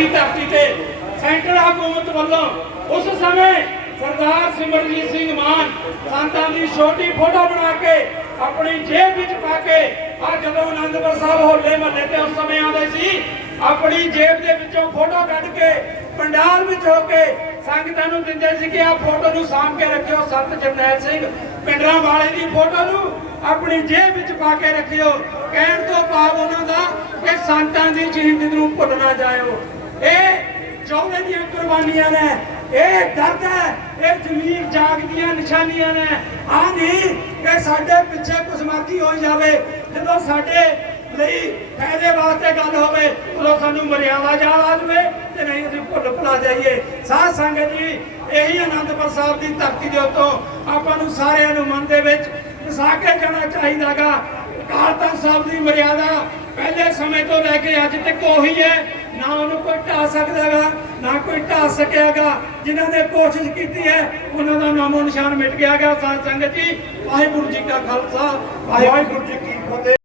ਦੀ ਧਰਤੀ ਤੇ ਸੈਂਟਰ ਹਕੂਮਤ ਵੱਲੋਂ ਉਸ ਸਮੇਂ ਸਰਦਾਰ ਸਿਮਰਜੀਤ ਸਿੰਘ ਮਾਨ ਸੰਤਾਂ ਦੀ ਛੋਟੀ ਫੋਟੋ ਬਣਾ ਕੇ ਆਪਣੀ ਜੇਬ ਵਿੱਚ ਪਾ ਕੇ ਆ ਜਦੋਂ ਆਨੰਦਪੁਰ ਸਾਹਿਬ ਹੋਲੇ ਮਹੱਲੇ ਤੇ ਉਸ ਸਮੇਂ ਆਉਂਦੇ ਸੀ, ਆਪਣੀ ਜੇਬ ਦੇ ਵਿੱਚੋਂ ਫੋਟੋ ਕੱਢ ਕੇ ਪੰਡਾਲ ਵਿੱਚ ਹੋ ਕੇ ਸੰਗਤਾਂ ਨੂੰ ਦਿੰਦੇ ਸੀ ਕਿ ਆ ਫੋਟੋ ਨੂੰ ਸਾਂਭ ਕੇ ਰੱਖਿਓ, ਸੰਤ ਜਰਨੈਲ ਸਿੰਘ ਪਿੰਡਰਾਂ ਵਾਲੇ ਦੀ ਫੋਟੋ ਨੂੰ ਆਪਣੀ ਜੇਬ ਵਿੱਚ ਪਾ ਕੇ ਰੱਖਿਓ। ਕਹਿਣ ਤੋਂ ਭਾਵ ਉਹਨਾਂ ਦਾ ਕਿ ਸੰਤਾਂ ਦੀ ਸ਼ਹੀਦੀ ਨੂੰ ਭੁੱਲ ਨਾ ਜਾਇਓ। ਇਹ ਚੌਲੇ ਦੀਆਂ ਕੁਰਬਾਨੀਆਂ ਨੇ, ਇਹ ਦਰਦ ਹੈ, ਇਹ ਜ਼ਮੀਰ ਜਾਗ ਨਿਸ਼ਾਨੀਆਂ ਨੇ। ਆ ਨਹੀਂ ਕਿ ਸਾਡੇ ਪਿੱਛੇ ਕੁਝ ਮਰਜ਼ੀ ਹੋ ਜਾਵੇ, ਜਦੋਂ ਸਾਡੇ ਲਈ ਫਾਇਦੇ ਵਾਸਤੇ ਗੱਲ ਹੋਵੇ, ਉਦੋਂ ਸਾਨੂੰ ਮਰਿਆਦਾ ਯਾਦ ਆ ਜਾਵੇ ਤੇ ਨਹੀਂ ਅਸੀਂ ਭੁੱਲ ਭੁਲਾ ਜਾਈਏ। ਸਾਧ ਸੰਗਤ ਜੀ, ਇਹੀ ਆਨੰਦਪੁਰ ਸਾਹਿਬ ਦੀ ਧਰਤੀ ਦੇ ਉੱਤੋਂ ਆਪਾਂ ਨੂੰ ਸਾਰਿਆਂ ਨੂੰ ਮਨ ਦੇ ਵਿੱਚ ਵਸਾ ਕੇ ਜਾਣਾ ਚਾਹੀਦਾਗਾ। ਅਕਾਲ ਸਾਹਿਬ ਦੀ ਮਰਿਆਦਾ ਪਹਿਲੇ ਸਮੇਂ ਤੋਂ ਲੈ ਕੇ ਅੱਜ ਤੱਕ ਉਹੀ ਹੈ। ਨਾ ਉਹਨੂੰ ਕੋਈ ਢਾ ਸਕਦਾਗਾ, ਨਾ ਕੋਈ ਢਾ ਸਕਿਆਗਾ। ਜਿਨ੍ਹਾਂ ਨੇ ਕੋਸ਼ਿਸ਼ ਕੀਤੀ ਹੈ, ਉਹਨਾਂ ਦਾ ਨਾਮੋ ਨਿਸ਼ਾਨ ਮਿਟ ਗਿਆਗਾ। ਸਾਧ ਸੰਗਤ ਜੀ, ਵਾਹਿਗੁਰੂ ਜੀ ਕਾ ਖਾਲਸਾ, ਵਾਹਿਗੁਰੂ ਜੀ ਕੀ ਫਤਿਹ।